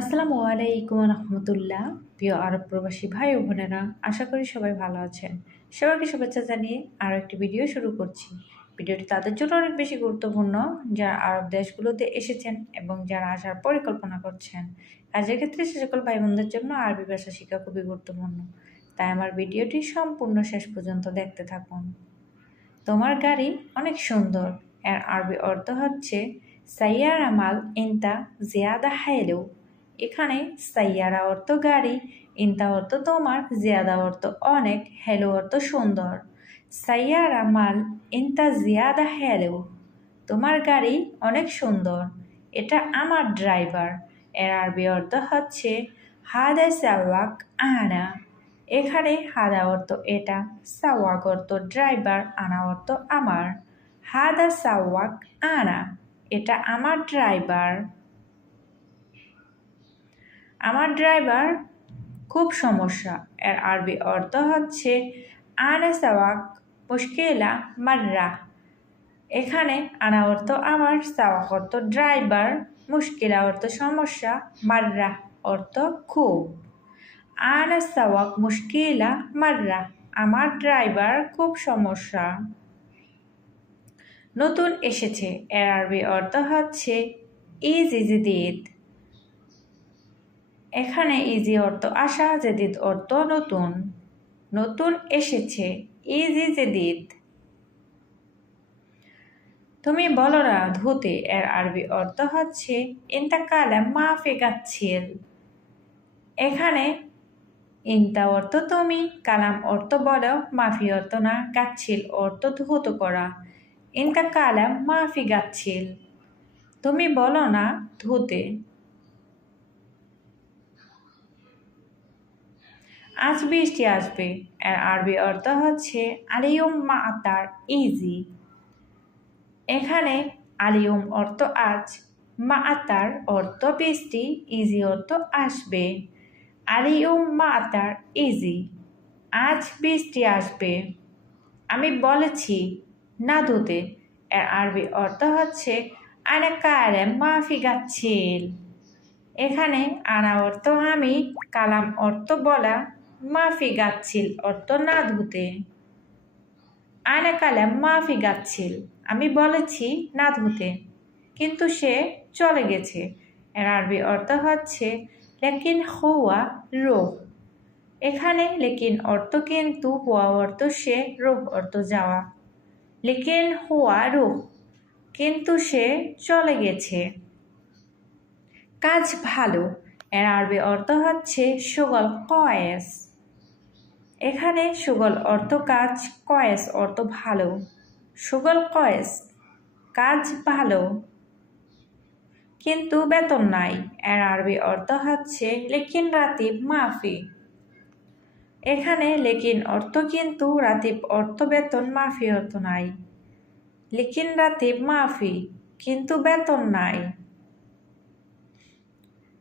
আসসালামু আলাইকুম রহমতুল্লাহ। প্রিয় আরব প্রবাসী ভাই ও বোনেরা, আশা করি সবাই ভালো আছেন। সবাইকে শুভেচ্ছা জানিয়ে আরও একটি ভিডিও শুরু করছি। ভিডিওটি তাদের জন্য অনেক বেশি গুরুত্বপূর্ণ যারা আরব দেশগুলোতে এসেছেন এবং যারা আসার পরিকল্পনা করছেন। কাজের ক্ষেত্রে সে সকল ভাই বোনদের জন্য আরবি ভাষা শেখা খুবই গুরুত্বপূর্ণ। তাই আমার ভিডিওটি সম্পূর্ণ শেষ পর্যন্ত দেখতে থাকুন। তোমার গাড়ি অনেক সুন্দর এর আরবি অর্থ হচ্ছে সাইয়ারা মাল ইনতা জিয়াদা হাইলেও। এখানে সাইয়ারা অর্থ গাড়ি, ইনতা অর্থ তোমার, জিয়াদা অর্থ অনেক, হেলো অর্থ সুন্দর। সাইয়ারা মাল ইনতা জিয়াদা হেলেও, তোমার গাড়ি অনেক সুন্দর, এটা আমার ড্রাইভার। এর আরবি অর্থ হচ্ছে হাদা সাওয়াক আনা। এখানে হাদা অর্থ এটা, সাওয়াক অর্থ ড্রাইভার, আনা অর্থ আমার। হাদা সাওয়াক আনা, এটা আমার ড্রাইভার। আমার ড্রাইভার খুব সমস্যা। এর আরবি অর্থ হচ্ছে আনা সাওয়াক মুশকিলা মাররা। এখানে আনা অর্থ আমার, সাওয়াক অর্থ ড্রাইভার, মুশকিলা অর্থ সমস্যা, মাররা অর্থ খুব। আনা সাওয়াক মুশকিলা মাররা, আমার ড্রাইভার খুব সমস্যা। নতুন এসেছে এর আরবি অর্থ হচ্ছে ইজি জেদিদ। এখানে ইজি অর্থ আসা, জেদিদ অর্থ নতুন। নতুন এসেছে ইজি জেদিদ। তুমি বলো না ধুতে এর আরবি অর্থ হচ্ছে ইনতা কালাম মাফি গাচ্ছিল। এখানে ইনতা অর্থ তুমি, কালাম অর্থ বলো, মাফি অর্থ না, গাচ্ছিল অর্থ ধুত করা। ইনতা কালাম মাফি গাচ্ছিল, তুমি বলো না ধুতে। আজ বৃষ্টি আসবে এর আরবি অর্থ হচ্ছে আলিয়ম মাতার ইজি। এখানে আলিয়ম অর্থ আজ, মাতার অর্থ বৃষ্টি, ইজি অর্থ আসবে। আলিয়ম মাতার ইজি, আজ বৃষ্টি আসবে। আমি বলেছি না ধুতে এর আরবি অর্থ হচ্ছে আনা কালাম মাফি গাচ্ছিল। এখানে আনা অর্থ আমি, কালাম অর্থ বলা, মাফি গাচ্ছিল অর্থ না ধুতে। আনা কালাম মাফি গাচ্ছিল, আমি বলেছি না ধুতে, কিন্তু সে চলে গেছে। এর আরবি অর্থ হচ্ছে লেকিন হুয়া রোহ। এখানে লেকিন অর্থ কিন্তু, হুয়া অর্থ সে, রোহ অর্থ যাওয়া। লেকিন হুয়া রোহ, কিন্তু সে চলে গেছে। কাজ ভালো এর আরবি অর্থ হচ্ছে শুগল কয়েস। এখানে শুগল অর্থ কাজ, কয়েস অর্থ ভালো। শুগল কয়েস, কাজ ভালো, কিন্তু বেতন নাই। এর আরবি অর্থ হচ্ছে লেকিন রাতিব মাফি। এখানে লেকিন অর্থ কিন্তু, রাতিব অর্থ বেতন, মাফি অর্থ নাই। লেকিন রাতিব মাফি, কিন্তু বেতন নাই।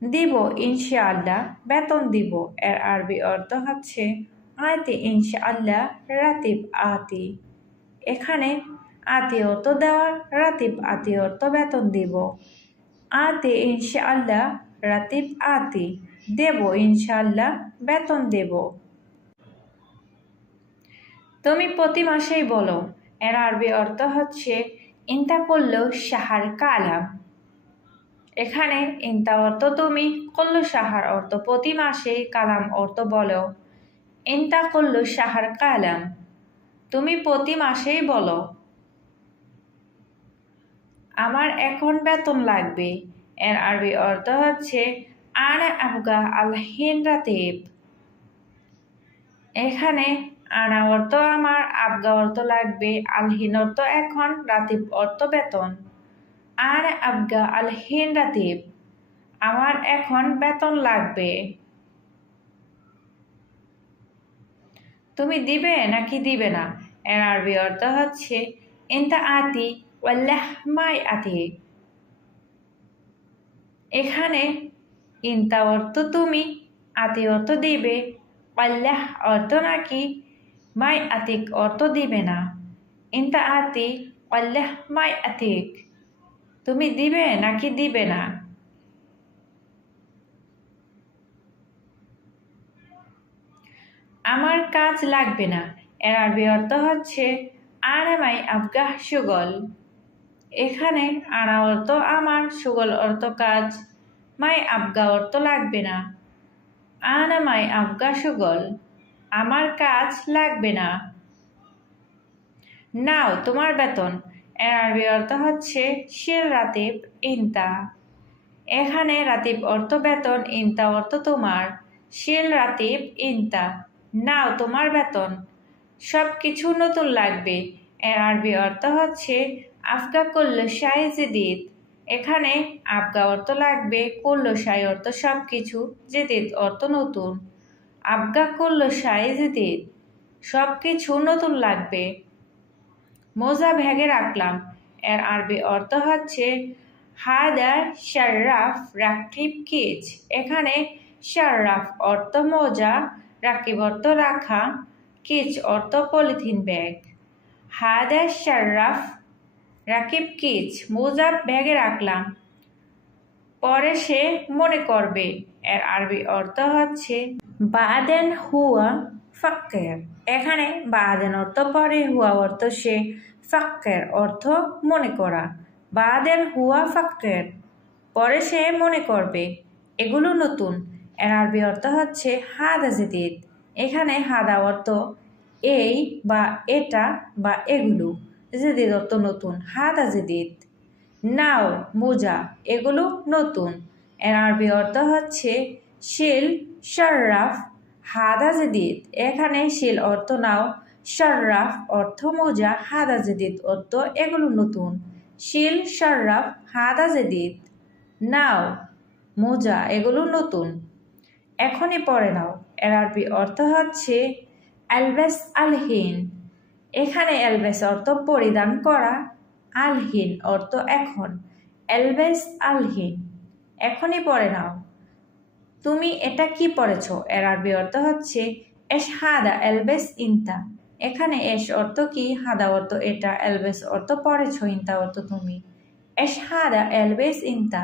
দিব ইনশাআল্লাহ, বেতন দিব এর আরবি অর্থ হচ্ছে আতি ইনশাআল্লাহ রাতিব আতি। এখানে আতি অর্থ দেওয়া, রাতিব আতি অর্থ বেতন দিব। আতি ইনশাআল্লাহ রাতিব আতি, দেব ইনশাআল্লাহ বেতন দেব। তুমি প্রতি মাসেই বলো এর আরবি অর্থ হচ্ছে ইনতা করলো শাহার কালাম। এখানে ইনতা অর্থ তুমি, কল্লু সাহার অর্থ প্রতি মাসে, কালাম অর্থ বলো। ইনতা কল্লু সাহার কালাম, তুমি প্রতি মাসেই বলো। আমার এখন বেতন লাগবে এর আরবি অর্থ হচ্ছে আনা আবগা আলহিন রাতিব। এখানে আনা অর্থ আমার, আবগা অর্থ লাগবে, আলহিন অর্থ এখন, রাতিব অর্থ বেতন। আনা আবগা আলহিন রাতিব, আমার এখন বেতন লাগবে। তুমি দিবে নাকি দিবে না এর আরবি অর্থ হচ্ছে ইনতা আতি ওয়াল্লাহ মাই আতি। এখানে ইনতা অর্থ তুমি, আতি অর্থ দিবে, ওয়াল্লাহ অর্থ নাকি, মাই আতিক অর্থ দিবে না। ইনতা আতি ওয়াল্লাহ মাই আতিক, তুমি দিবে নাকি দিবে না। আমার কাজ লাগবে না এর আরবি অর্থ হচ্ছে আনা মাই আবগাহ সুগল। এখানে আনা অর্থ আমার, সুগল অর্থ কাজ, মাই আবগা অর্থ লাগবে না। আনা মাই আবগা সুগল, আমার কাজ লাগবে না। নাও তোমার বেতন এর আরবি অর্থ হচ্ছে শিল রাতিব ইনতা। এখানে রাতিব অর্থ বেতন, ইনতা অর্থ তোমার, শিল রাতিব ইনতা। নাও তোমার বেতন। সব কিছু নতুন লাগবে এর আরবি অর্থ হচ্ছে আফগা কুল্লু শাই জেদিদ। এখানে আফগা অর্থ লাগবে, কুল্লু শাই অর্থ সব কিছু, জেদিদ অর্থ নতুন। আফগা কুল্লু শাই জেদিদ, সব কিছু নতুন লাগবে। মোজা ব্যাগে রাখলাম এর আরবি অর্থ হচ্ছে হাদা শার্রাফ রাকিব কিচ। এখানে শার্রাফ অর্থ মোজা, রাকিব অর্থ রাখা, কিচ অর্থ পলিথিন ব্যাগ। হাদা শার্রাফ রাকিব কিচ, মোজা ব্যাগে রাখলাম। পরে সে মনে করবে এর আরবি অর্থ হচ্ছে বাদেন হুয়া ফাক্কের। এখানে বাদেন অর্থ পরে, হুয়া অর্থ সে, ফাক্কের অর্থ মনে করা। বাদেন হুয়া ফাক্কের, পরে সে মনে করবে। এগুলো নতুন এর আরবি অর্থ হচ্ছে হাদা জেদিদ। এখানে হাদা অর্থ এই বা এটা বা এগুলো, জেদিদ অর্থ নতুন, হাদা জেদিদ। নাও মোজা, এগুলো নতুন এর আরবি অর্থ হচ্ছে শিল শার্রাফ হাদা জেদিদ। এখানে শিল অর্থ নাও, শার্রাফ অর্থ মোজা, হাদা জেদিদ অর্থ এগুলো নতুন। শিল শার্রাফ হাদা জেদিদ, নাও মোজা, এগুলো নতুন, এখনই পরে নাও এর আরবি অর্থ হচ্ছে আলবেস আলহিন। এখানে এলবেস অর্থ পরিধান করা, আলহিন অর্থ এখন। এলবেস আলহিন, এখনই পরে নাও। তুমি এটা কি পরেছ এর আরবি অর্থ হচ্ছে এস হাদা এলবেস ইনতা। এখানে এস অর্থ কি, হাদা অর্থ এটা, এলবেস অর্থ পরেছ, ইনতা অর্থ তুমি। এস হাদা এলবেস ইনতা,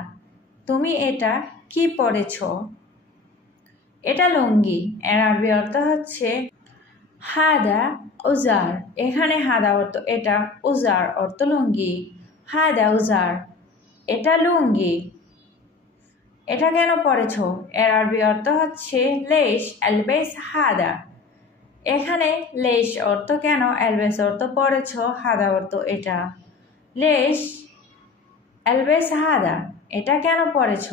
তুমি এটা কি পরেছ। এটা লুঙ্গি এর আরবি অর্থ হচ্ছে হাদা উজার। এখানে হাদা অর্থ এটা, উজার অর্থ লুঙ্গি। হাদা উজার, এটা লুঙ্গি। এটা কেন পরেছ এর আরবি অর্থ হচ্ছে লেশ এলবেস হাদা। এখানে লেশ অর্থ কেন, এলবেস অর্থ পরেছ, হাদা অর্থ এটা। লেশ এলবেস হাদা, এটা কেন পরেছ।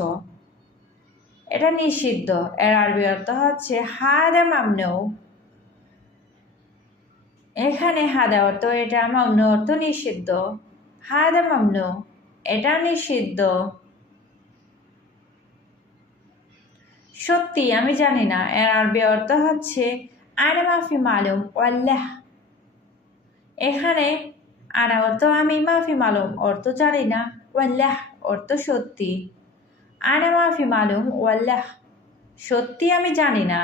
এটা নিষিদ্ধ এর আরবি অর্থ হচ্ছে হাদা মামনু। এখানে হাদা অর্থ এটা, মামনু অর্থ নিষিদ্ধ। হাদা মামনু, এটা নিষিদ্ধ। সত্যি আমি জানি না এর আরবি অর্থ হচ্ছে আনা মাফি মালুম ওয়াল্লাহ। এখানে আনা অর্থ আমি, মাফি মালুম অর্থ জানি না, ওয়াল্লাহ অর্থ সত্যি। আনা মাফি মালুম ওয়াল্লাহ, সত্যি আমি জানি না।